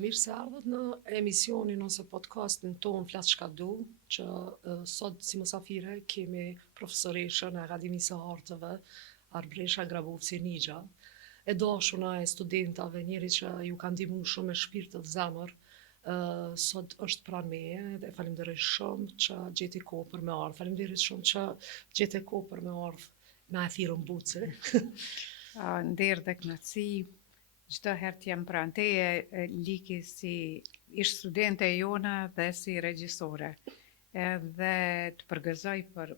Mirë se ardhët në emisionin ose podcastin ton Flas çka du, që sot si mësafire kemi profesoreshën e Akademisë së Artëve, Arbresha Grabovci Nixha, e dashuna e studentave, njëri që ju ka ndihmu shumë me shpirt të zemër, sot është pranë meje dhe faleminderoj shumë që gjeti kohë për me ardhë. Faleminderit shumë që gjeti kohë për me ardhë na e thirrën buce. Nder dhe knatësi, çdo herë t'jem pranë teje, liki si ish studente e jona dhe si regjisore. Edhe të përgëzoj për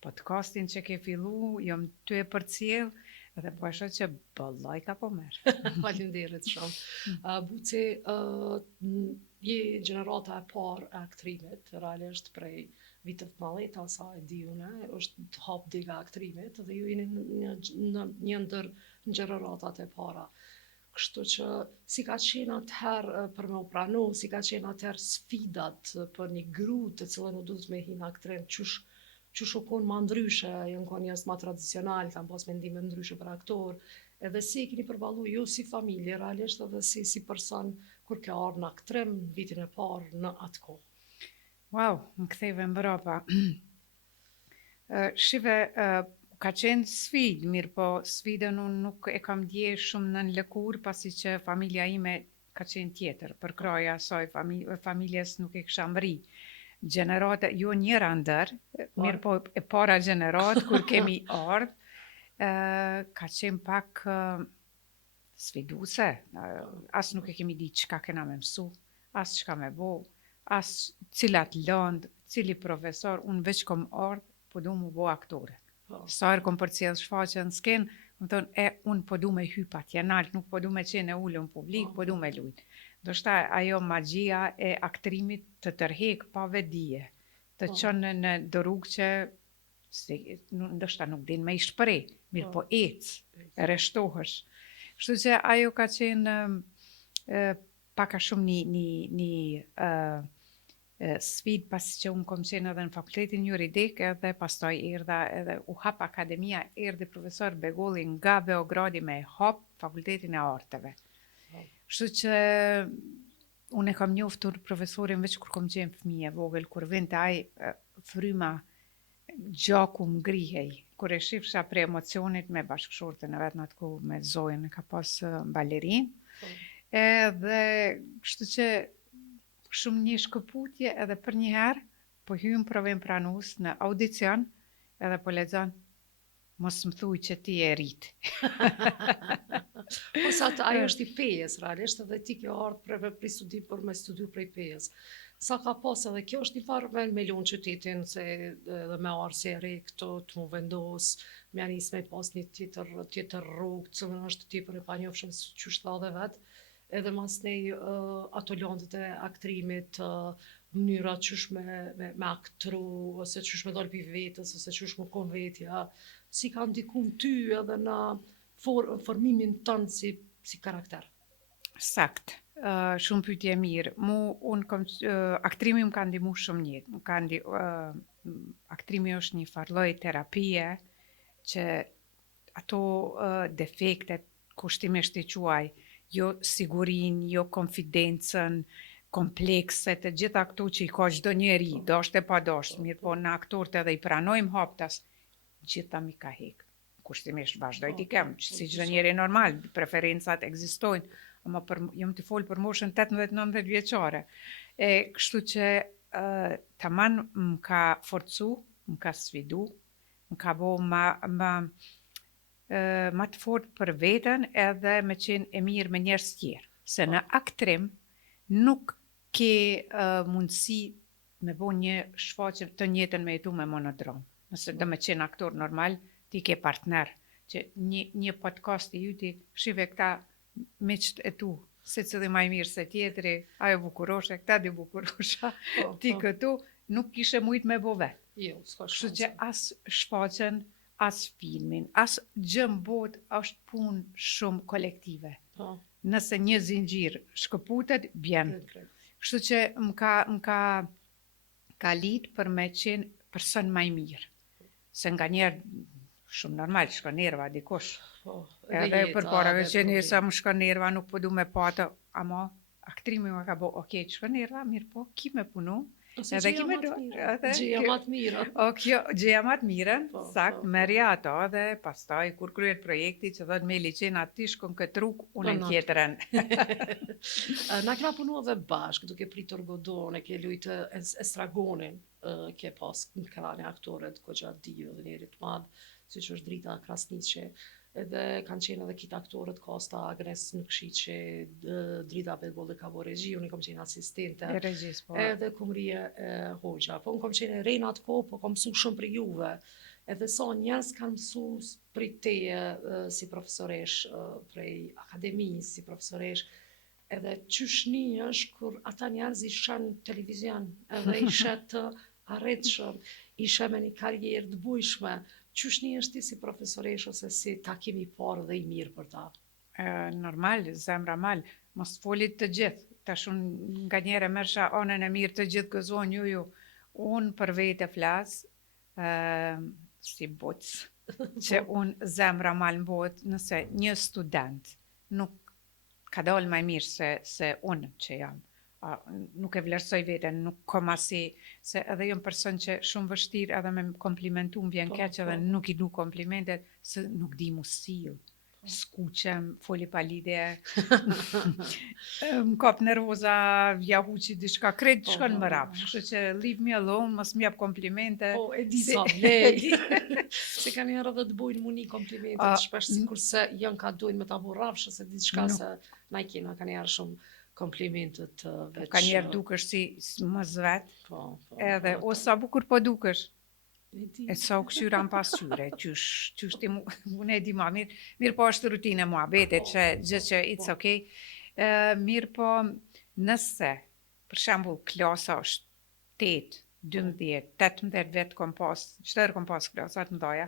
podcastin që ke fillu, jom ty e përcjell, edhe po e shoh që ballaj ka po merr. Faleminderit shumë. Buci, je gjenerata e parë e aktrimit, realisht prej vitet 90 sa e di une, është të hap diga aktrimit dhe ju jeni një ndër gjeneratat e para. Kështu që si ka qenë atëherë për me u pranu, si ka qenë atëherë sfidat për një gru të cilën u duhet me hin aktrim, qysh u kon ma ndryshe, janë kon njerëz ma tradicional, kanë pas mendime ndryshe për aktor, edhe si keni përballu ju si familje realisht edhe si person kur ke ardhur në aktrim vitin e parë në atë kohë. Wow, më ktheve mbrapa. Shive, ka qenë sfidë, mirë po sfidën unë nuk e kam dje shumë në lëkur, pasi që familja ime ka qenë tjetër, për kraja asaj familjes nuk e kisha mri. Gjenerata, jo njëra ndër, mirë po e para gjenerat, kur kemi ardhë, ka qenë pak sfiduese, as nuk e kemi di çka kena me mësu, as çka me bo, as cilat lëndë, cili profesor, unë veç kom ardhë, po du mu bo aktore. Sa herë kom përcjell shfaqen s'ken, më thonë, unë po du me hyp atje nalt, nuk po du me qenë e ullën publik, po du me lujt. Do shta ajo magjia e aktrimit të tërhek pa vedije, të qënë në dorukë që ndoshta nuk din me i shprej, mirë po ecë, e reshtohësh. Kështu që ajo ka qenë paka shumë një sfidë pasi që unë kom qenë edhe në fakultetin juridik edhe pastaj erdha edhe u hap akademia, erdhi profesor Begolli nga Beogradi me hap fakultetin e arteve. Kështu që unë e kam njoftur profesorin veç kur kom qenë fëmijë e vogël, kur vinte ai fryma gjaku ngrihej, kur e shifsha prej emocionit me bashkëshorten e vet në atë kohë me Zojën, ka pas balerin. Edhe kështu që shumë një shkëputje edhe për një herë, po hym provim pranus në audicion, edhe po lexon, mos më thuj që ti e rrit. Po sa ajo është i pejes, realisht, edhe ti ke ardhur për studim për me studiu prej pejes. Sa ka pas edhe kjo është një farë me lun qytetin, se edhe me arë se re këto të mu vendos, me anis me pas një tjetër rrugë, cilën është tjetër e panjofshëm që shta dhe vetë, edhe mas nej ato lëndët e aktrimit, mënyra qysh me aktru, ose qysh me dalë pi vetës, ose qysh me kon vetja, si ka ndikun ty edhe në formimin tënë si karakter. Sakt, shumë pyetje mirë. Aktrimi më ka ndihmu shumë jetë. Aktrimi është një farloj terapie që ato defektet, kushtimisht i quaj, jo sigurin, jo konfidencën, komplekset, e gjitha këto që i ka çdo njeri, dasht e pa dasht, mirë po në aktorët edhe i pranojmë haptas, gjitha mi ka hek. Kushtimisht vazhdoj t'i kem, që si çdo njeri normal, preferencat ekzistojnë, ama jam të folë për moshën 18-19 vjeçare. Kështu që taman më ka forcu, më ka sfidu, më ka bo ma të fort për veten edhe me qenë e mirë me njerëz tjerë. Se në aktrim nuk ke mundësi me bo një shfaqje të njëjtën me jetu me monodram. Nëse do me qenë aktor normal, ti ke partner. Që një podcast i jyti, shive këta miqt e tu, se cili ma i mirë se tjetri, ajo bukuroshe, këta di bukurosha, ti këtu, nuk kishe mujt me bo vetë. Kështu që as shfaqen, as filmin, as gjën bot është punë shumë kolektive. Nëse një zinxhir shkëputet, bjen. Kështu që më ka lidh për me qenë person më i mirë. Se nga njerë shumë normal, shkon nerva dikush. Po, Edhe jeta, për para edhe që probleme. nësa më shkon nerva, nuk po du me patë, ama aktrimi më ka bo, okej, të shkon nerva, mirë po, ki me punu, Ose edhe gjëja ki me më të do, mira. edhe Gjëja më të mira. o kjo gjeja më të mirën, Po, sakt, po, merja ato dhe pastaj kur kryet projekti që thot me liqen aty shkon këtë rrugë, unë në Po, tjetërën. Na kena punu edhe bashkë, duke pritur godone, ke lujtë estragonin, ke pas në krane aktoret, Goxha Dio dhe njerit madh, si që është Drita Krasniqi, edhe kanë qenë edhe kitë aktorët Kosta, Agnes Nukshqiqi, Drita Begolli ka bo regji, unë i kom qenë asistente, E regjis, po. edhe kumrije Hoxha. Po unë kom qenë e rejna atë kohë, po kom mësu shumë për juve. Edhe sa njerëz kanë mësu prej teje si profesoresh, prej akademisë si profesoresh, edhe qysh një është kur ata njerëz ishen televizion, edhe ishe të arritshëm, ishe me një karrierë të bujshme, qysh një është ti si profesoresh ose si takim i parë dhe i mirë për ta? Normal, zemra mal, mos folit të gjithë. Tash unë nga njere mërsha anën e mirë të gjithë gëzon ju. Unë për vete flas, si buc, që unë zemra mal mbot nëse një student nuk ka dalë më mirë se unë që jam. Nuk e vlerësoj veten, nuk kom asi, se edhe jam person që shumë vështirë edhe me komplimentu më vjen keq edhe nuk i du komplimentet, se nuk di mu sill. Skuqem, foli pa lidhje, më kap nervoza, vjahuqi diçka, krejt shkon më rap, kështu që leave me alone, mos më jap komplimente. Po, e di sa vlej. Se kanë njerë edhe të bojnë mu një komplimentet, shpesh si kurse janë ka dojnë me ta bo rafshë, se diçka se na i kena ka njerë shumë komplimentet veç. Ka njerë dukesh si më zvet, Po, edhe o sa bukur po dukesh. e di. E sa u këshyra në pasqyre, qysh ti unë e di ma mirë, mirë po është rutinë e muhabetit, që gjithë që it's okay. Mirë po nëse, për shembull, klasa është 8, 12, 18 vetë kom pas, qëtër kom pas klasat më doja,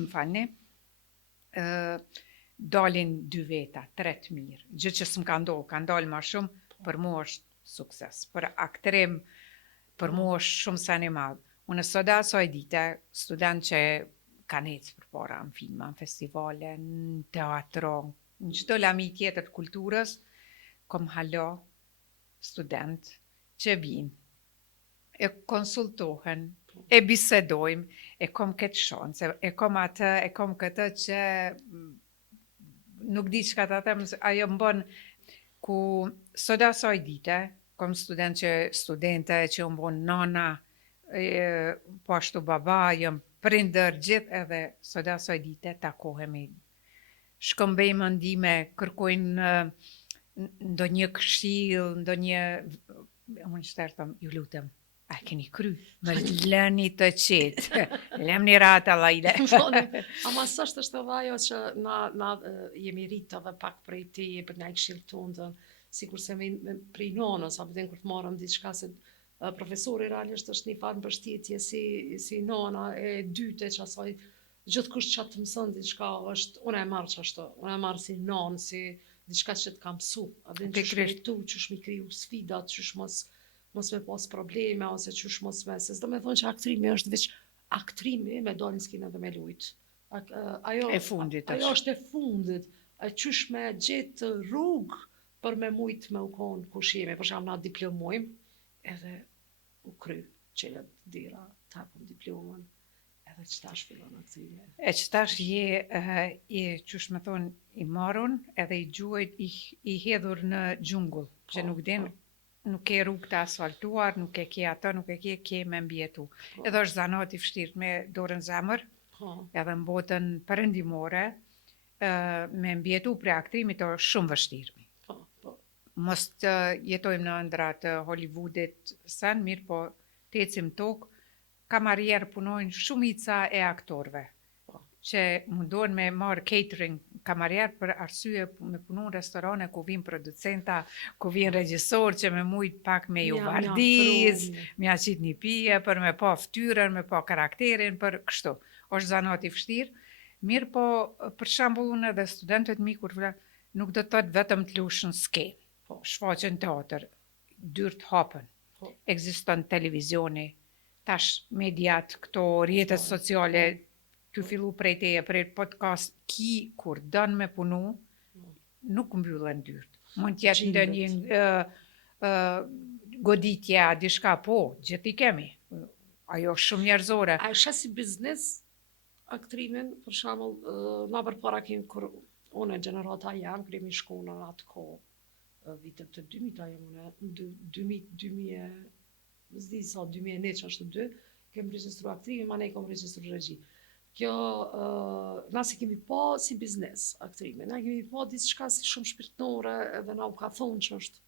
më falni, dalin 2 veta, 3 të mirë, gjithë që s'm ka ndohë, ka ndalë ma shumë, për mu është sukses, për aktrim, për mu është shumë sa një madhë. Unë soda asoj dite, student që kanë ecë për para në filma, në festivale, në teatro, në çdo lami tjetër të kulturës, kom halo student që vinë, e konsultohen, e bisedojmë, e kom këtë shanse, e kom atë, e kom këtë që nuk di çka ta them, ajo më bën ku soda asoj dite, kom studente që më bën nana, po ashtu baba, jam prindër gjithë edhe soda asoj dite takohemi. Shkëmbejmë ndime, kërkojnë ndonjë këshill, ndonjë, unë qëtër thëm, ju lutem, a keni kry, më lëni të qetë, lemni rata lajde. Ama s'është është edhe ajo që na jemi rritë edhe pak prej teje për na i këshill tundën, sikur se prej nonës, apo den kur të marrëm diçka se profesori realisht është një farë mbështetje si nona e dyte që asaj gjithkush që të mëson diçka është, unë e marrë qashtu, unë e marrë si nonë, si diçka që të kam mësu, edhe në qysh shpejtu, qysh mi kriju sfidat, qysh mos me pas probleme, ose qysh mos me, se s'do me thonë që aktrimi është veç aktrimi me dalë në skinë dhe me lujtë. Ajo është e fundit, qysh me gjetë rrugë për me mujtë me u konë kush jemi, për shkak na diplomojmë, edhe u kry qelet dira, tapëm diplomën, edhe qëtash fillon aktrimi. E qëtash je qysh me thonë, i marun edhe i gjuajt i hedhur në gjungull, që nuk din, nuk ke rrugë të asfaltuar, nuk e ke ato, nuk e ke me mbjetu. Edhe është zanat i vështirë me dorën zemër, edhe në botën përëndimore, me mbjetu pre aktrimit është shumë vështirë. Mos të jetojmë në ëndra të Hollywoodit sen, mirë po të ecim tokë, kamarierë punojnë shumica e aktorve, që mundohen me marë catering kamarierë për arsye me punu në restorane ku vinë producenta, ku vinë regjisor që me mujtë pak me ju vardiz, me aqit një pije, për me pa ftyrën, me pa karakterin, për kështu. Është zanat i vështirë, mirë po për shembull unë edhe studentët mi kur nuk do të thotë vetëm të lush në skenë. Shfaqen teatr, dyrt hapën, ekziston televizioni, tash mediat, këto rrjetet sociale, Ty fillu prej teje, prej podcast, ki kur dën me punu, nuk mbyllen dyrt. Mund t'jetë ndonjë goditje a diçka, po, gjithë i kemi. Ajo është shumë njerëzore. A është si biznes aktrimin, për shembull, na përpara kemi kur unë gjenerata jam, kemi shku në atë kohë, vitet të 2000-ta jam unë, 2000, s'di sa 2001 që është 2, kem regjistru aktrimin, ma ne kom regjistru regji. Kjo, na si kemi pa si biznes aktrimin, na kemi pa diçka si shumë shpirtnore, edhe na u ka thonë që është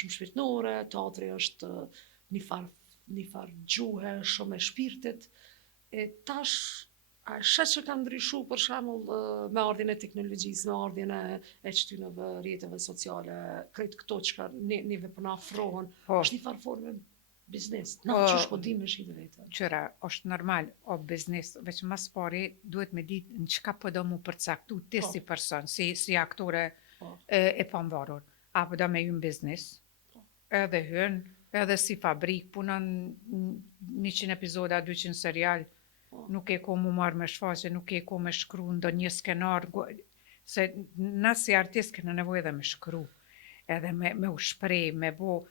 shumë shpirtnore, teatri është një farë gjuhe, shumë e shpirtit. E tash, a shetë që ka ndryshu për shembull me ardhjen e teknologjisë, me ardhjen e çtyneve rrjeteve sociale, krejt këto që neve po na afrohen, është një farë formë biznes. Na qysh po dim me shite vetë. Qëra, është normal, o biznes, veç mas pari duhet me ditë në çka po do mu përcaktu ti si person, si aktore e pamvarur. Apo do me ju në biznes, edhe hyn, edhe si fabrik, punon 100 epizoda, 200 serial, nuk e ko mu marrë me shfaqe, nuk e ko me shkru ndo një skenar, se na si artist kena nevojë edhe me shkru, edhe me u shprej, me bo.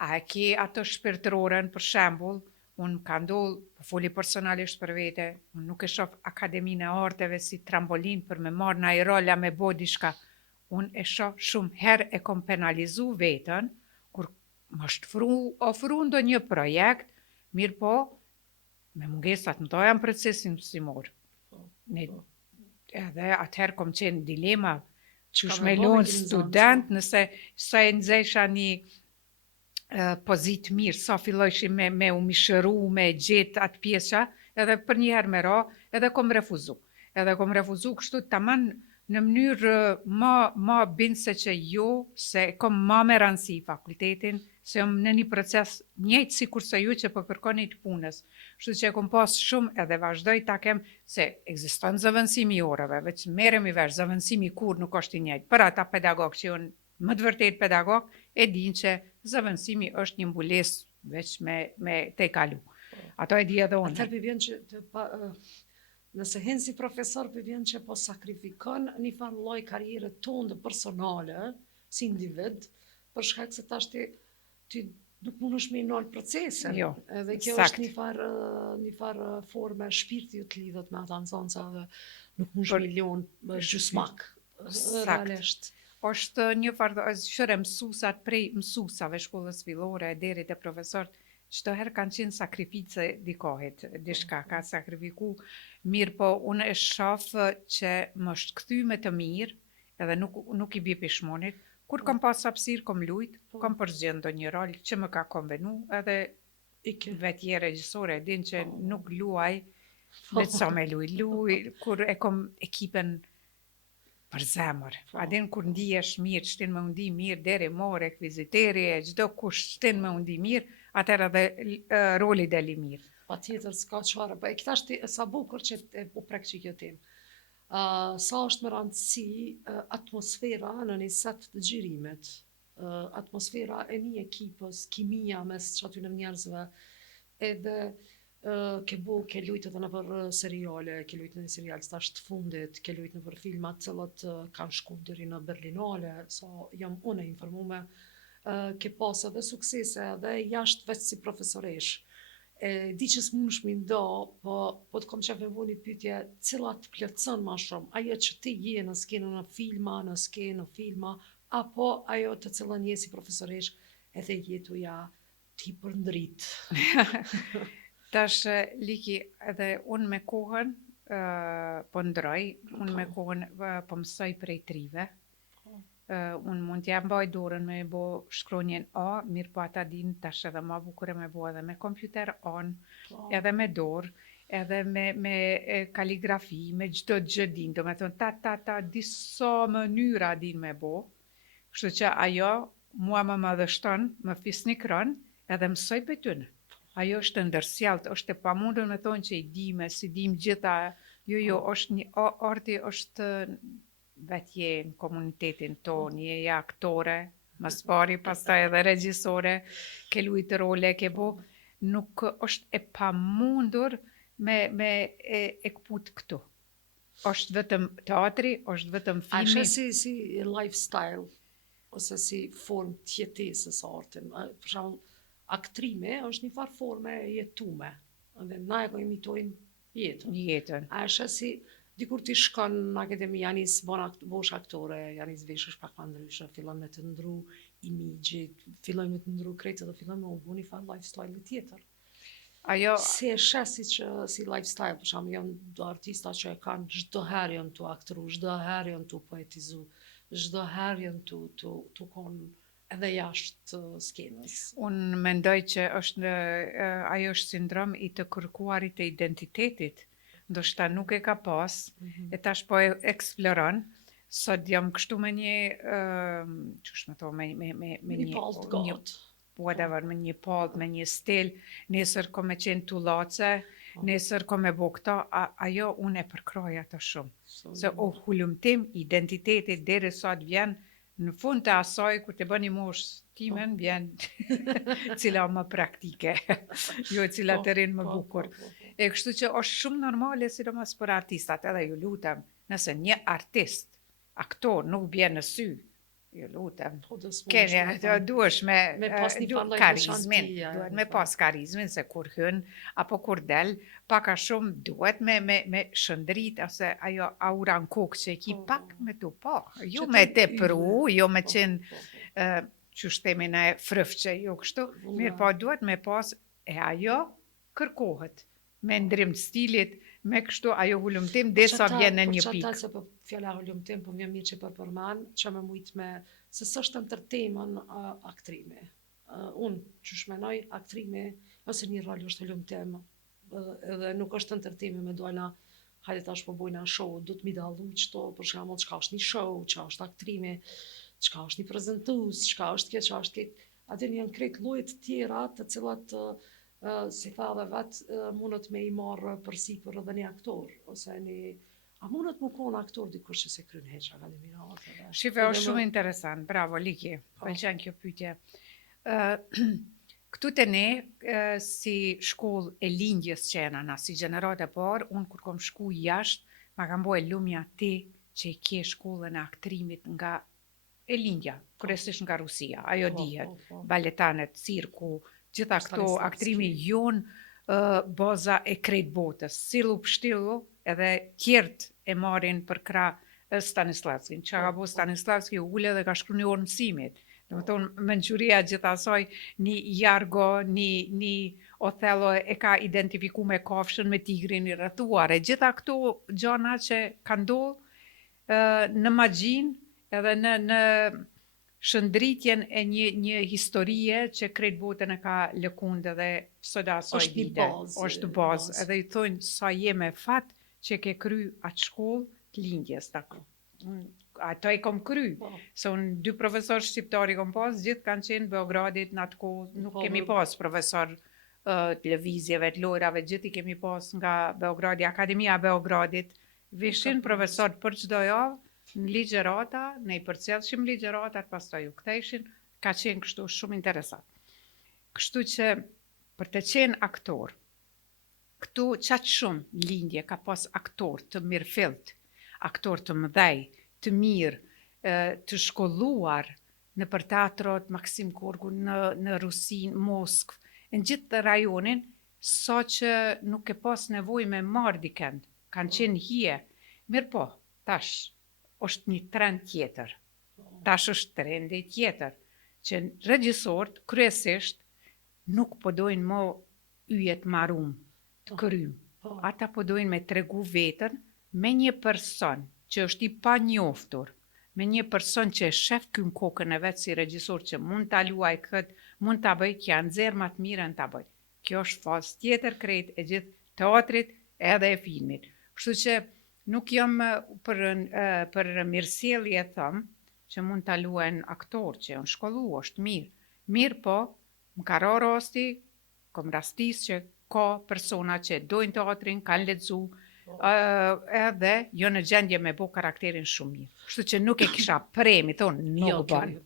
A e ke ato shpirtëroren, për shembull, unë ka ndodhë, po foli personalisht për vete, unë nuk e shoh Akademinë e Arteve si trambolin për me marrë na i rola me bo diçka. Unë e shoh shumë herë e kom penalizu vetën, kur më ofru ndo një projekt, mirë po, me mungesat në to jam procesin si morë. Edhe atëherë kom qenë dilema, që me lonë student, nëse sa e nxesha një pozit mirë, sa fillojshim me u mishëru, me gjetë atë pjesha, edhe për njëherë me ra, edhe kom refuzu. Edhe kom refuzu kështu taman në mënyrë ma bindse që jo, se kom ma me rëndësi fakultetin, se jom në një proces njëjtë si kurse ju që po kërkoni të punës. Kështu që kom pas shumë edhe vazhdoj ta kem, se ekziston zëvendësimi i orëve, veç merrem i vesh, zëvendësimi kur nuk është i njëjtë. Për ata pedagog që unë më të vërtet pedagog, e din që zëvendësimi është një mbules veç me te kalu. Ato e di edhe unë. Atëherë përvjen që nëse hen si profesor përvjen që po sakrifikon një farë lloj karriere tonë personale, si individ, për shkak se tash ti nuk mundesh me nol procesin. Jo, edhe kjo është një farë forme shpirti të lidhet me ata nxënësa dhe nuk mundesh milion gjysmak. Realisht. Është një farë shëre mësusat prej mësusave shkollës fillore deri te profesorët, çdo herë kanë qenë sakrifice dikohet, diçka ka sakrifiku, mirë po unë e shoh që më është kthy me të mirë, edhe nuk i bie pishmonit. Kur kam pas hapësirë, kam lujt, kam përzgjedhë ndonjë rol që më ka konvenu, edhe vetje regjisore din që nuk luaj, veç sa me luj, kur e kom ekipen për zemër. A din kur ndihesh mirë, shtin me undi mirë, deri more, rekviziteri, çdo kush shtin me undi mirë, atëherë edhe roli deli mirë. Patjetër, s'ka çfarë, po e këtash sa bukur që u prek që kjo temë. Sa është me rëndësi atmosfera në një set të xhirimit, atmosfera e një ekipës, kimia mes çatyre njerëzve, edhe ke lujt edhe në për seriale, ke lujt në një serial stash të fundit, ke lujt në për filmat cilët kanë shku deri në Berlinale, sa jam unë e informume, ke pas edhe suksese edhe jashtë veç si profesoresh. Di që s'munësh mi ndo, po të kom qef me bu një pyetje, cilat plotson ma shumë, ajo që ti je në skenën në filma, apo ajo të cilën je si profesoresh edhe jetuja ti përndrit. Tash, Liki, edhe unë me kohën po ndroj, unë me kohën po mësoj prej trive. Unë mund t'ja mbaj dorën me bo shkronjen A, mirë po ata din tash edhe ma bukure me bo edhe me kompjuter on, edhe me dorë, edhe me kaligrafi, me çdo gjë din, do me thonë ta, disa mënyra din me bo, kështu që ajo mua më dështon, më fisnikron, edhe mësoj për tyne. Ajo është ndërsjellët, është e pamundur me thonë që i dime, si dim gjitha, jo, është një arti, është vetje në komunitetin tonë, je aktore, mas pari, pastaj edhe regjisore, ke lujtë role, ke bo, nuk është e pamundur e këput këtu. Është vetëm teatri, është vetëm A filmi. si lifestyle, ose si formë tjetesës artin. Për shembull, aktrime është një farë forme e jetume. Dhe na e imitojmë jetën. Jetën. A është si dikur ti shkon në akademi, janis bosh aktore, janis veshësh pak ma ndryshe, fillon me të ndru imigji, fillon me të ndru krejtë dhe fillon me u bu një farë lifestyle tjetër. Ajo, Si e shesi që si lifestyle, për shembull, janë do artista që e kanë çdo herë janë tu aktru, çdo herë janë tu poetizu, çdo herë janë tu konë edhe jashtë skenës. unë mendoj që ajo është sindrom i të kërkuarit të identitetit. Ndoshta nuk e ka pas, e tash po e eksploron. Sot jam kështu me një, qysh me to, me Një paltë gatë. whatever, me një paltë, me një stil, nesër ko me qenë tullace, nesër ko me bo këta, ajo unë e përkroj ato shumë. Se o hulumtim, identitetit deri sot vjen, në fund të asaj, kur të bëni mosh timen, vjen cila më praktike, jo cila të rinë më bukur. E kështu që është shumë normale, sidomos për artistat, edhe ju lutem, nëse një artist, aktor, nuk bje në sy, ju lutem, duhesh me pas një farë karizmin, veçantie, duhet me pas karizmin, se kur hyn, apo kur del, paka shumë duhet me shëndrit, ose ajo aura në kokë që e ki pak me tu pa, jo me te pru, jo me qenë, që shtemin e frëfqe, jo kështu, mirë po duhet me pas, e ajo kërkohet, me ndrim stilit, me kështu ajo hulumtim, desa vjen në një pikë. Për që se për fjalla hulumtim, për vjen mirë që për përman, që me mujtë me, se sështë entertainment aktrimi. Unë që shmenoj aktrimi, ose një rol është hulumtim, edhe nuk është entertainment me dojna, hajde tash po bojna show, du të mi dallu qëto, për shembull çka është një show, çka është aktrimi, çka është një prezentues, çka është kjo, çka është kjo. Atë janë krejt lloje të tjera, të cilat si tha dhe vetë, mundët me i marrë përsipër edhe një aktor, ose a mundët mu konë aktor dikush që se kryen heq akademinat? Shive, është shumë interesant, bravo, Liki, pëlqen kjo pyetje. Këtu të ne, si shkollë e lindjes që jena na, si gjenerat e parë, unë kur kom shku jashtë, ma kam bo e lumja ti që i kje shkollën e aktrimit nga e lindja, kryesisht nga Rusia, ajo dihet, baletanet, cirku, gjitha këto aktrimi jonë baza e krejt botës, silu pështilu edhe tjertë e marin për krah Stanislavskin. Që ka bo Stanislavski u ule dhe ka shkru një orë mësimit. Në më tonë, Menquria gjithasoj një jargo, një Othello e ka identifiku me kafshën, me tigrin i rrethuar. E gjitha këto gjana që ka ndodhë në magjin edhe në shëndritjen e një historie që krejt botën e ka lëkund edhe sot asoj vite. Është bazë. Edhe i thonë sa jeme fat që ke kry atë shkollë të lindjes. Ato i kom kry. Se unë 2 profesor shqiptari kom pas, gjithë kanë qenë Beogradit në atë kohë, nuk kemi pas profesor të lëvizjeve, të lojrave, gjithë i kemi pas nga Beogradi, Akademia Beogradit, vishin profesor për çdo javë, në ligjerata, ne i përcjellshim ligjeratat, pastaj u ktheshin, ka qenë kështu shumë interesant. Kështu që për të qenë aktor, këtu qatë shumë në lindje ka pas aktor të mirëfillt, aktor të mëdhej, të mirë, të shkolluar në për teatrot Maksim Gorku, në Rusin, Moskvë, në gjithë të rajonin, sa që nuk e pas nevoj me marrë dikend, kanë qenë hije. Mirë po, tash, është një trend tjetër. Tash është trendi tjetër, që regjisorët kryesisht nuk po dojnë mo yjet marum të krym. Ata po dojnë me tregu vetën me një person që është i pa njoftur, me një person që e shef kën kokën e vetë si regjisor që mund ta luaj këtë, mund ta bëj, që janë nxerr më të mirën ta bëj. Kjo është fazë tjetër krejt e gjithë teatrit edhe e filmit. Kështu që nuk jam për mirësjellje thëm që mund ta luajnë aktor që janë shkollu, është mirë. Mirë po, më ka ra rasti, kom rastis që ka persona që dojnë teatrin, kanë lexu, edhe jo në gjendje me bo karakterin shumë mirë. Kështu që nuk e kisha premi, thonë, nuk bën.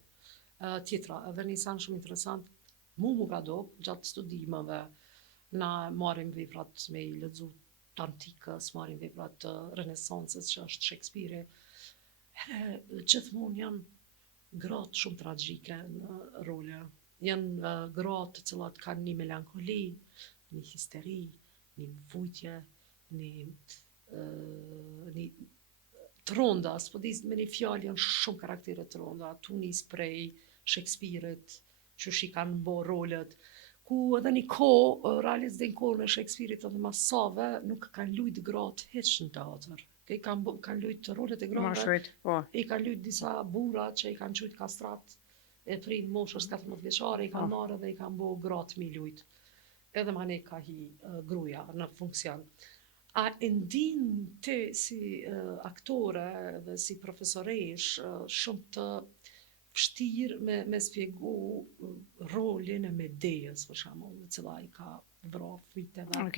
Tjetra, edhe një sanë shumë interesant, mu ka do, gjatë studimeve, na marim veprat me i lexu të antikës, marrin vepra të renesancës që është Shakespeare. Gjithmonë janë gratë shumë tragjike në role. Janë gratë të cilat kanë një melankoli, një histeri, një mvujtje, një të ronda, s'po di me një fjalë janë shumë karaktere të ronda, tu nis prej Shakespeare-it, që shi kanë bo rolet, ku edhe një realisht dhe një kohë në Shakespeare-it edhe masave, nuk kanë lujt gratë hiç në teatr. I kanë lujt rolet e grave, i kanë lujt disa burra që i kanë qujt kastrat e prind moshës 14 vjeçare, i kanë marrë dhe i kanë bo gratë mi lujt. Edhe mane ka hi gruja në funksion. A ndin ti si aktore dhe si profesoresh shumë të vështirë me spjegu rolin e Medejës, për shembull, në cila i ka vrarë fëmijët e vet,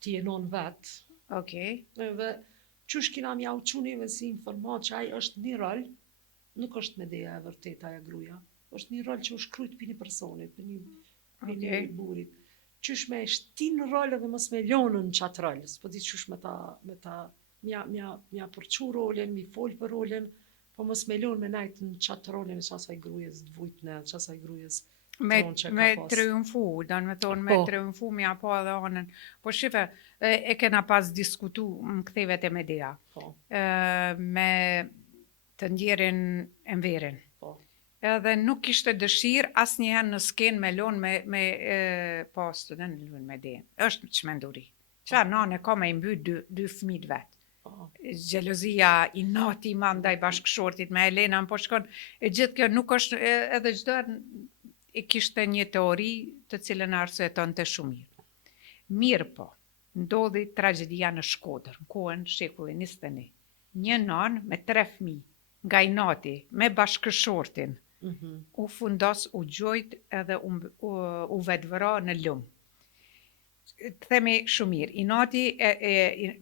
ti jenon vet. Dhe qysh kina mja u qunive si informat që ai është një rol, nuk është Medeja e vërteta e gruja, është një rol që u shkrujt për një personit, për një burit. Qysh me shtin rol edhe mos me lonën qatë rol, s'po di qysh me ta mja përqu rolin, mi fol për rolin, po mos me lonë me najtë në qatë rolin e qasaj grujes dvujtne, qasaj grujes me triumfu, do në me thonë me triumfu mja po edhe anën. Po shife, e kena pas diskutu më kthevet e Medea, me të ndjerin e mverin. Edhe nuk ishte dëshirë as njëherë në skenë me lonë po student në lunë Medea. Është çmenduri. Qa nane ka me imby dy fëmijët vetë. Gjelozia i nati ma ndaj bashkëshortit me Elena po shkon e gjithë kjo nuk është edhe çdo e kishte një teori të cilën arsueton të shumë mirë. Mirë po, ndodhi tragedia në Shkodër, në kohën shekulli 21. Një nan me 3 fëmijë, nga i nati, me bashkëshortin, u fundos, u gjojt edhe u vetvëra në lumë. Të themi shumë mirë, i nati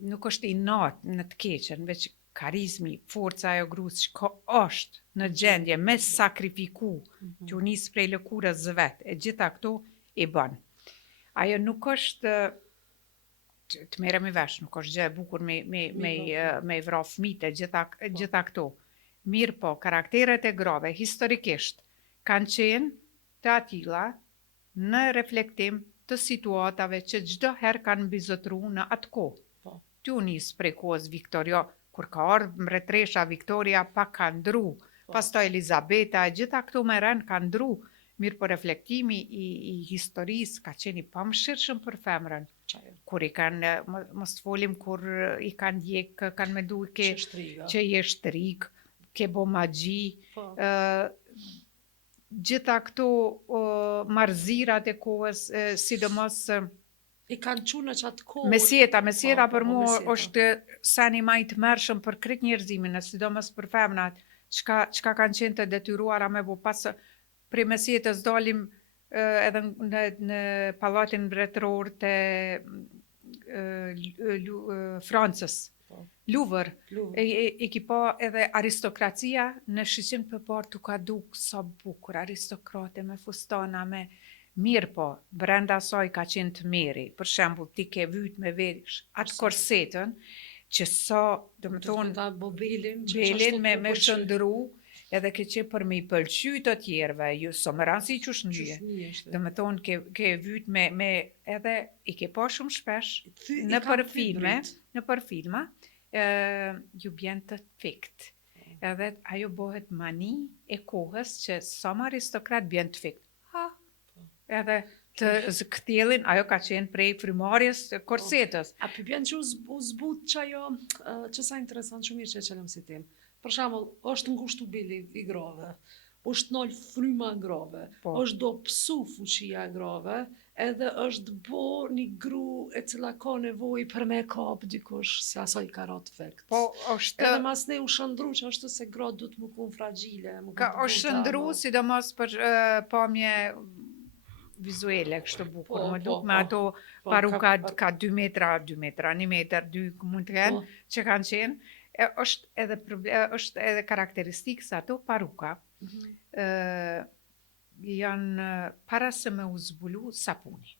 nuk është i natë në të keqen, veç karizmi, forca e grusë që është në gjendje me sakrifiku, që u nisë prej lëkurës zë vetë, e gjitha këto i bën. Ajo nuk është, të merrem i vesh, nuk është gjë e bukur me i vra fëmijët e gjitha këto. Mirë po, karakteret e grave, historikisht, kanë qenë të atilla në reflektim të situatave që çdo herë kanë mbizotru në atë kohë. Tu nisë prej kohës Viktoria, kur ka ardhur mbretresha Viktoria pa ka ndru, pastaj Elizabeta, gjitha këto me rënë ka ndru, mirë po reflektimi i historisë ka qenë i pamshirshëm për femrën. Kur i kanë, mos folim kur i kanë djekë, kanë mendu që je shtrik, ke bo magji, gjitha këto marzirat e kohës, sidomos i kanë qunë në qatë kohë. Mesjeta për mua është sani ma i të mërshëm për krejt njerëzimin, sidomos për femnat, çka kanë qenë të detyruara me bu pas prej mesjetës dalim edhe në palatin mbretëror të Francës. Louvre, i ki pa edhe aristokracia në shiqim për parë të ka duk sa bukur, aristokrate me fustana, me mirë po, brenda saj ka qenë të meri, për shembull ti ke vyt me vesh atë korsetën, që sa, do më thonë, belin me shëndëru, edhe ke që për me i pëlqy të tjerve, ju so më ransi që shëndyje. Do më thonë, ke vyt me edhe i ke pa shumë shpesh, në për filma, ju bjen të fikt. Edhe ajo bëhet mani e kohës që sa më aristokrat bjen të fikt. Edhe të këtjelin, ajo ka qenë prej frimarjes korsetës. A për bjen që u zbut që ajo, që sa interesant shumë mirë që e qëllëm si tim. Për shembull, është ngushtu bili i grave, është nol fryma grave, është do pësu fuqia grave, edhe është bo një gru e cila ka nevoj për me kap dikush se asaj ka ratë fekt. Edhe mas ne u shëndru që është se gratë du të më kun fragile. U shëndru, sidomos për pamje vizuele, kështë bukur, më duk me ato paruka ka 2 metra, 1 metër, 2 mund të kenë, që kanë qenë, është edhe karakteristikë se ato paruka janë para se me u zbulu sapuni.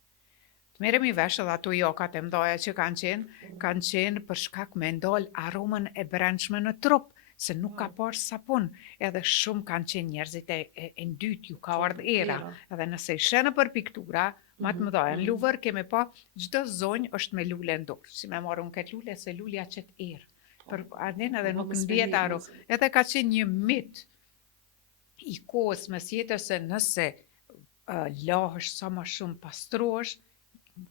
Merremi vesh edhe ato jokat e mdoja që kanë qenë për shkak me ndal aromën e brendshme në trup, se nuk ka pas sapun, edhe shumë kanë qenë njerëzit e ndyt ju ka ardhur era, edhe nëse ishe në për piktura, ma të mëdha, në Luvër kemi pa çdo zonjë është me lule në dorë, si me marrë unë këtë lule se lulja qëtë erë, për adin edhe nuk ndihet aro, edhe ka qenë një mit i kohës mes jetës se nëse lahësh sa më shumë pastrohesh,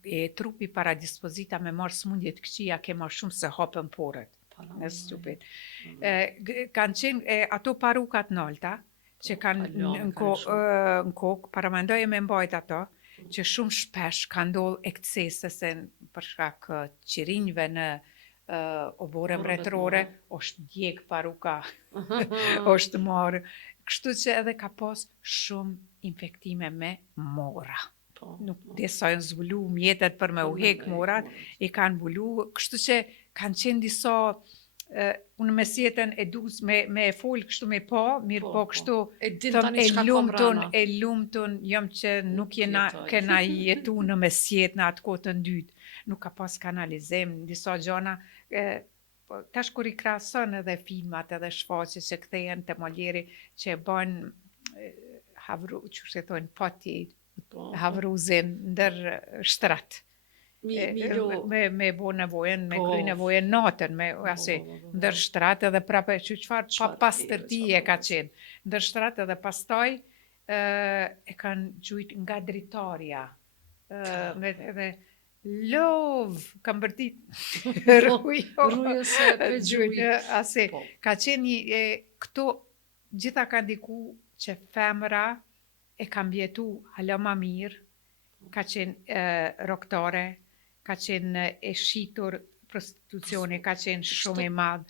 e trupi para dispozita me marrë smundje të këqija ke ma shumë se hapën porët. Në stupid. Kanë qenë ato parukat nalta, që kanë në kokë, paramandoje me mbajt ato, që shumë shpesh kanë ndodhur ekscese se për shkak qirinjve në obore mbretërore, është djeg paruka, është marrë. Kështu që edhe ka pas shumë infektime me mora. Nuk disa janë zbulu mjetet për me u hek morat, i kanë bulu, kështu që kanë qenë disa, unë me sjetën e dus me e folë kështu me pa, mirë po kështu e lumëtun, jam që nuk kena jetu në me sjetë në atë kohë të ndytë, nuk ka pas kanalizim, disa gjana, tash kur i krason edhe filmat edhe shfaqe që kthejen të Molieri që bën havru, që se thonë pati, havruzin ndër shtrat. Me bo nevojën, me kry nevojën natën, ndër shtrat edhe prape që qëfar pa pastërti e ka qenë. Ndër shtrat edhe pastaj e kanë gjujt nga dritarja. Edhe lov, kam bërtit rrujës e gjujt. Ka qenë këto gjitha ka diku që femra e kam bjetu hala ma mirë, ka qenë roktare, ka qenë e shitur prostitucioni, ka qenë shumë i madhë.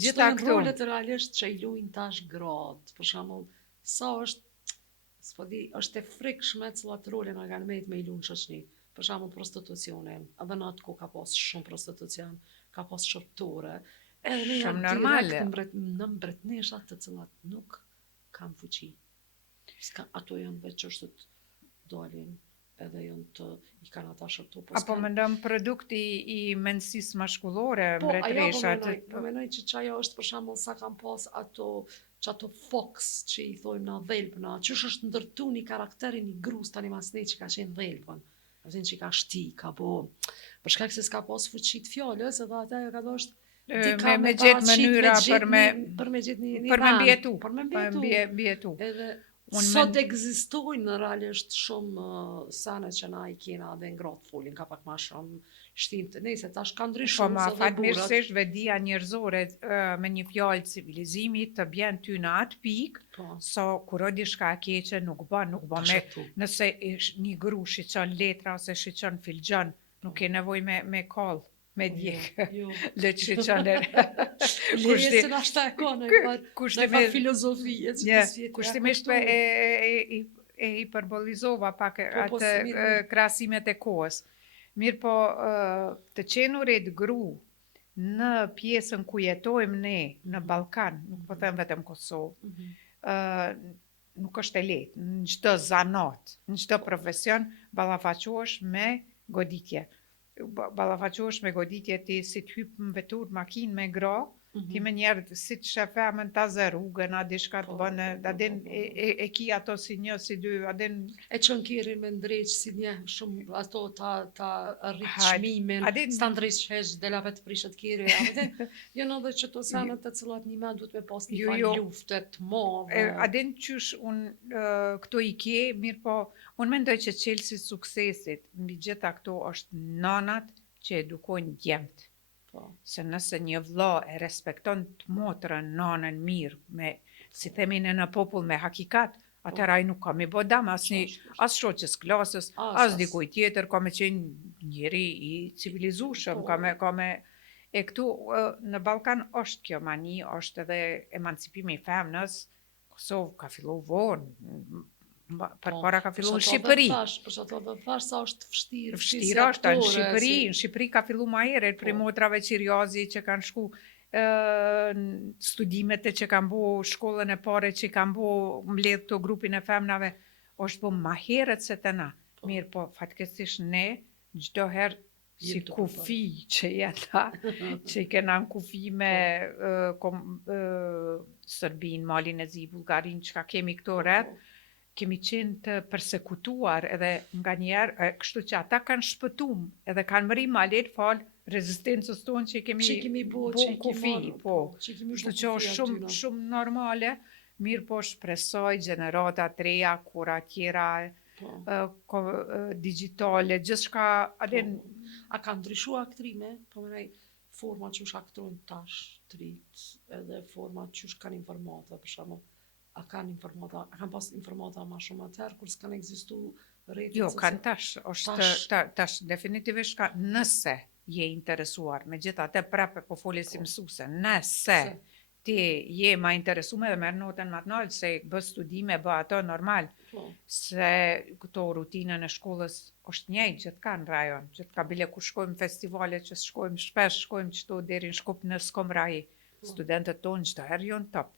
Gjitha këto rolet realisht që i luajnë tash gratë, për shembull, sa është e frikshme cilat role na kanë me i luajnë shoqni. Për shembull prostitucionin, edhe në atë kohë ka pas shumë prostitucion, ka pas shërptore, edhe shumë normale. Në mbretnesha të cilat nuk kanë fuqi. Ato janë veç është të dalin, edhe janë të i kanë ata shërtu. Apo mendon produkti i mendësisë mashkullore, mbretreshat? Po menoj që qaja është për shembull sa kanë pas ato fox që i thojmë na dhelpna, qysh është ndërtu një karakterin i grus tani masnej që ka qenë dhelpën. Atin që ka shti, ka bo, për shkak se s'ka pas fuqit fjallës, edhe ata ka është me gjetë mënyra për me gjetë një mbjetu. Edhe sot ekzistojnë realisht shumë sene që na i kena dhe ngratë folin, ka pak ma shumë shtim të nejse, tash ka ndryshuar. Po ma fatmirësisht vedia njerëzore me një fjalë civilizimit të bjen ty në atë pikë, sa kur o diçka keqe nuk bën me, nëse një gru shiqon letra ose shiqon filxhan, nuk e nevoj me kall. Me djekë, le që qënë Lejë se nashta e kone, me filozofi. Kushtimisht e hiperbolizova pak atë krasimet e kohës. Mirë po të qenurit gru në pjesën ku jetojmë ne, në Ballkan, nuk po them vetëm Kosovë, nuk është e lehtë. Në çdo zanat, në çdo profesion, ballafaqohesh me goditje. Ballafaqohesh me goditje ti si të hyp në vetur makinë me gra, ti me njerë si të shefemën ta zë rrugën, a diçka të bënë, adin e ki ato si një, si dy, adin... E qënë kirin me ndreq si një shumë, ato ta rritë shmimin, s'ta ndreq shesh, delave të prishet kiri, janë edhe që to sanët të cilat një me duhet me pas një falë luftet të madhe. Adin qysh unë këto i kje, mirë po, unë mendoj që çelësi suksesit, mbi gjitha këto është nanat që edukojnë djemët. Se nëse një vlla e respekton të motrën, nanën mirë, si themin në popull me hakikat, atëra ai nuk ka me bo dam as shoqës klasës, as dikuj tjetër, ka me qenë njeri i civilizueshëm, ka me e këtu në Ballkan është kjo mani, është edhe emancipimi i femnës, Kosovë ka fillu vonë, përpara ka fillu në Shqipëri. Për që të dhe thash sa është vështirë. Vështirë është në Shqipëri. Në Shqipëri ka fillu ma herët për motrave qirjazi që kanë shku studimet që kanë bo shkollën e pare që kanë bo mbledh të grupin e femnave, është bo ma herët se të na. Mirë po, fatkesish ne çdo herë si Jem të kufi që jeta, që i kena në kufi me Sërbin, Malin e Zi, Bullgarin, që ka kemi këto rreth, kemi qenë të persekutuar edhe nga njerë, kështu që ata kanë shpëtum edhe kanë mëri malet falë rezistencës tonë që kemi bo, bo që në kufi, po. që kemi Kështu që është shumë normale, mirë po shpresoj gjenerata të reja, kura tjera, digitale, gjithçka adin. A ka ndryshu aktrime, po mënej forma që është aktrojnë tash të rrit, edhe forma që është kanë informata, për shembull, a kanë pas informata ma shumë atëherë, kur s'kanë ekzistu rrjetet. Jo, kanë tash definitivisht ka, nëse je interesuar, megjithatë prapë po folë si mësuese, nëse ti je ma interesuar dhe merr notën më të lartë se bë studime, bë ato normal, se këto rutinën e shkollës është njëjtë gjithka në rajon, gjithka bile kur shkojmë festivale që shkojmë shpesh, shkojmë qëto deri në Shkup në s'kom raji, studentët tonë çdo herë jonë top.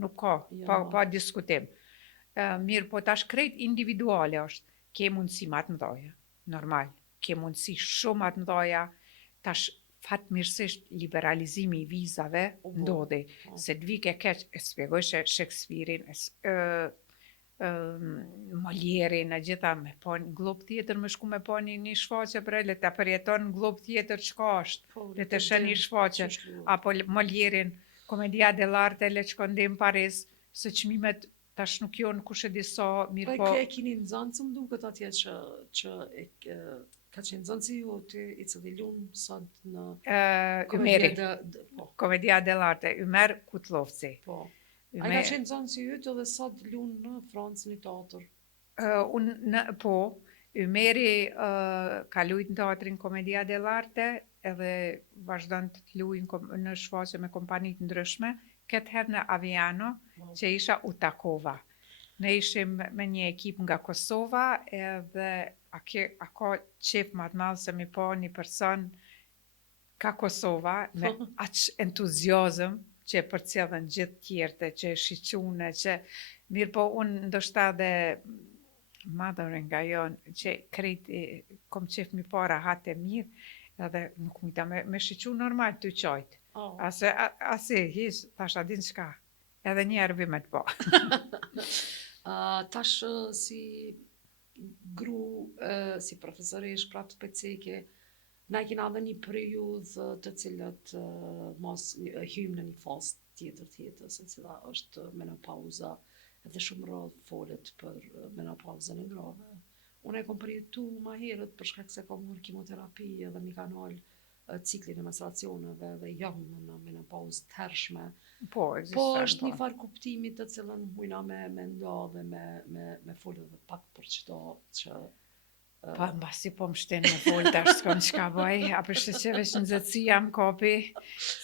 Nuk ka, pa diskutim. Mirë, po tash krejt individuale është, ke mundësi ma të mëdhaja, normal, ke mundësi shumë ma të mëdhaja, tash fatmirësisht liberalizimi i vizave ndodhi, se të vike keq, e spjegoj Shakespeare-in, Molierin, e gjitha me po në glob tjetër, me shku me po një shfaqe për e, le të përjeton në glob tjetër qka është, le të shën një shfaqe, apo Molierin, Komedia dell'arte, le që kondim Paris, se qmimet tash nuk jonë kush e disa, mirë po... E kini në zanë të mdu këtë atje që ka qenë zënësi ju të i cili lunë sot në... Ymeri, Komedia dell'arte, Ymer Kutlovci. Po. A i ka qenë zënësi ju të dhe sot lunë në Francë një teatr? Po, Ymeri ka lujt në teatrin Komedia dell'arte, edhe vazhdon të luajnë në shfaqje me kompani të ndryshme, këtë herë në Aviano, që isha Utakova. Ne ishim me një ekip nga Kosova, edhe a ka qef ma të madhë se mi po një person ka Kosova, me aq entuziazëm që e përcjellën gjithë tjertë, që e shiqune, që mirë po unë ndoshta dhe madhore nga jonë, që krejt kom qef mi po rahat e mirë, edhe nuk mita me shiqu normal të qajtë. Asi, hish, tash adin qka, edhe njerë vi me të po. Tash si gru, si profesoresh pra të peceke, na i kina dhe një periudh të cilët mos hymë në një fazë tjetër, se cila është menopauza, edhe shumë rrëdh folet për menopauzën e grave. Unë e kom përjetu ma herët për shkak se kom marrë kimoterapi edhe mi kanal ciklin e menstruacioneve dhe jam në menopauzë të hershme. Po është një farë kuptimit të cilën mujna me nda dhe me folë dhe pak për qëto që... Pa, mbasi po më shtenë me folë tash s'kon qka bëj, a përshë që vesh në zëtësia më kopi,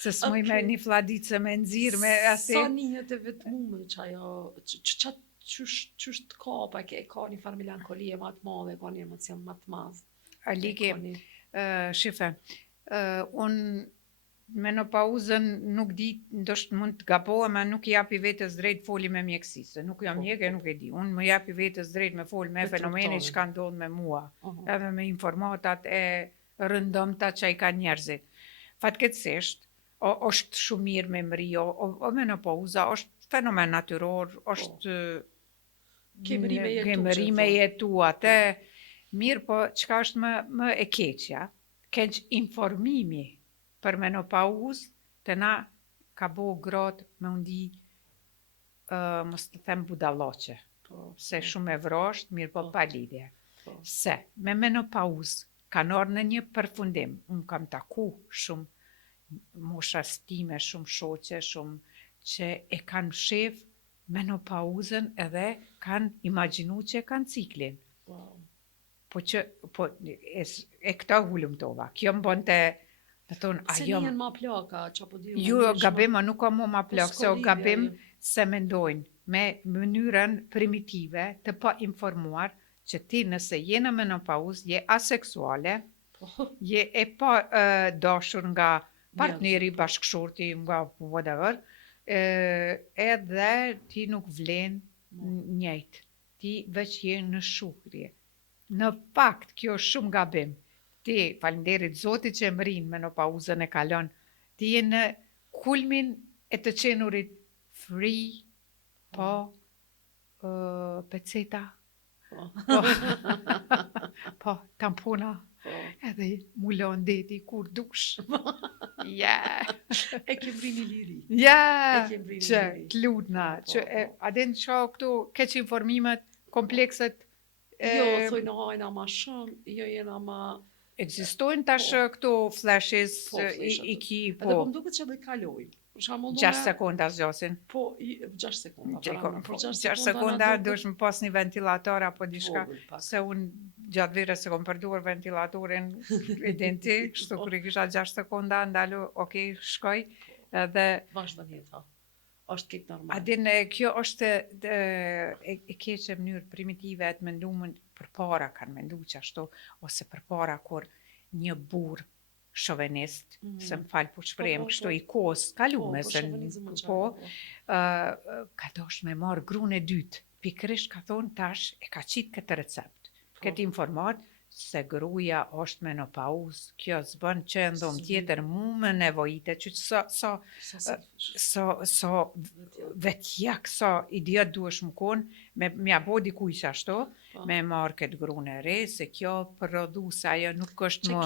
se s'muj me një fladicë me nëzirë, me asi... Sa njët e vetë mume që ajo, qështë ka, pa e ka një farë melankolie ma të madhe, ka një emocion ma të madhe. Aliki, shife, unë menopauzën nuk di, ndoshtë mund të gapohem, ma nuk japi vetës drejt foli me mjekësisë, nuk jam mjekë e nuk e di. Unë më japi vetës drejt me foli me fenomeni që ka ndodhë me mua, edhe me informatat e rëndomta që i ka njerëzit. Fatkeqësisht, është shumë mirë me mri, o menopauza, është fenomen natyror, është kemëri me jetu atë, mirë po qka është më e keqja, keq informimi për menopauzë, të na ka bo gratë me undi, mos të them budalloqe, se shumë e vrasht, mirë po pa lidhje. Se me menopauzë kanë orë në një përfundim, unë kam taku shumë moshas time, shumë shoqe, shumë që e kanë shef menopauzën edhe kanë imaginu që e kanë ciklin. Po e këta hullum tova, kjo më bënte se njën ma plaka, që po dhjo... Ju gabim, a nuk ka mu ma plak, se o gabim se mendojnë me mënyrën primitive të pa informuar që ti nëse je në menopauzë, je aseksuale, je e pa dashur nga partneri, bashkëshorti, nga whatever, edhe ti nuk vlen njëjtë, ti veç je në shukrje. Në fakt, kjo është shumë gabim. Ti, faleminderit Zotit që më rinë menopauzën e kalon. Ti je në kulmin e të qenurit free, po, peceta, po, po, tampona, edhe mulon deti kur dush. Ja, E kem rini liri. ja, E kem rini që liri. t'ludna, Po, që po. adin që këtu keq informimet, komplekset, Jo, thojnë hajna ma shumë, jo jena ma... ekzistojnë tash Po. këtu flashes, Po, flashet. i ki, Edhe po po, më duket që dhe kalojnë. Për shembull, 6 sekonda zgjasin. Po, 6 sekonda. Po, 6 sekonda dush më pas një ventilator apo diçka. Se unë gjatë verës se kom përduar ventilatorin identik, kështu kur i kisha 6 sekonda, ndalu, okej, shkoj, edhe Vazhdan jeta. Është këtë normal. adin kjo është e keqe mënyrë primitive të mendumën përpara kanë mendu që ashtu, ose përpara kur një burr shovenist, se më falë po shprejmë, Po, kështu po. i kohës kalume, Po, se shovenizëm më po, qarë, ka dosh me marë grunë e dytë, pikërisht ka thonë tash e ka qitë këtë recept, këtë informat, se gruja është menopauzë, kjo s'bën që ndom tjetër mu më nevojite, që so vetjak, so idiot duesh më konë, me mja bo dikuj që ashtu, me marë këtë grunë e re, se kjo produse, ajo nuk është më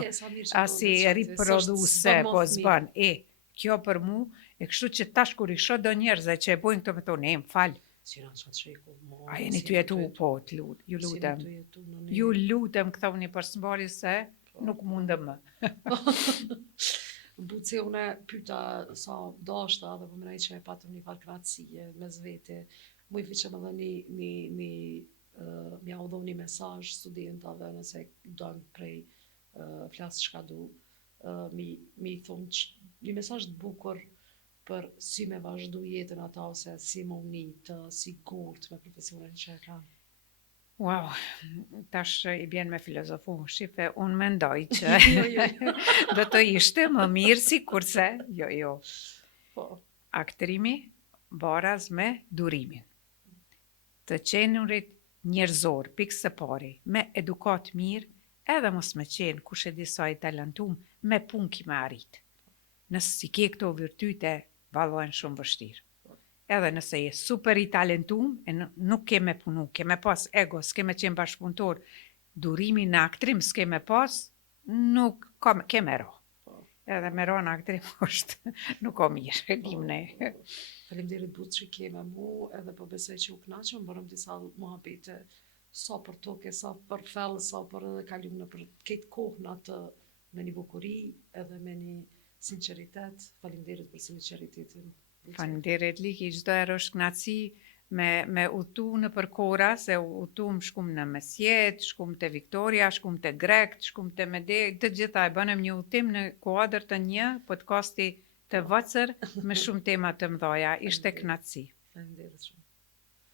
asi riproduse, po zbën, kjo për mu, e kështu që tash kur i shoh do njerëzve që e bojnë këto me thonë, më falë, a jeni të jetu, po, ju lutem. Ju lutem këthoni për smbari se nuk mundëm më. Buci, une pyta sa dashta dhe pëmënej që e patëm një farë kratësie me zvete. Mu i fiqe më dhe mja u dhonë një mesazh studentave nëse dojnë prej flasë shka du. Mi thonë një mesazh të bukur për si me vazhdu jetën ata ose si më unitë, si sigurt me profesionin që e kanë. Wow, tash i bjen me filozofu, shife, unë mendoj që do të ishte më mirë si kurse, jo, aktrimi baraz me durimin. Të qenurit njerëzor, pikë së pari, me edukat mirë, edhe mos me qenë kush e disa i talentum, me pun ki me arrit. Nësë si ke këto virtyte, valojnë shumë vështirë. Edhe nëse je super i talentum, e nuk ke me punu, ke me pas ego, s'ke me qenë bashkëpunëtor, durimi në aktrim s'ke me pas, nuk ke me ro. Edhe me ro në aktrim është, nuk o mirë, e dim ne. Faleminderit Buc që ke me mu, edhe po besoj që u knaqëm, bërëm disa muhabete, sa për toke, sa për fellë, sa për edhe kalim në për këtë kohë në atë me një bukuri, edhe me një sinceritet. Faleminderit për sinceritetin. Faleminderit Liki, çdo herë është kënaqësi me udhtu në përkora, se udhtum shkum në Mesjet, shkum te Viktoria, shkum te Grekt, shkum te Mede, të gjitha e bënëm një udhtim në kuadër të një podcasti të vëcër me shumë tema të mëdha. Ishte kënaqësi. Faleminderit shumë.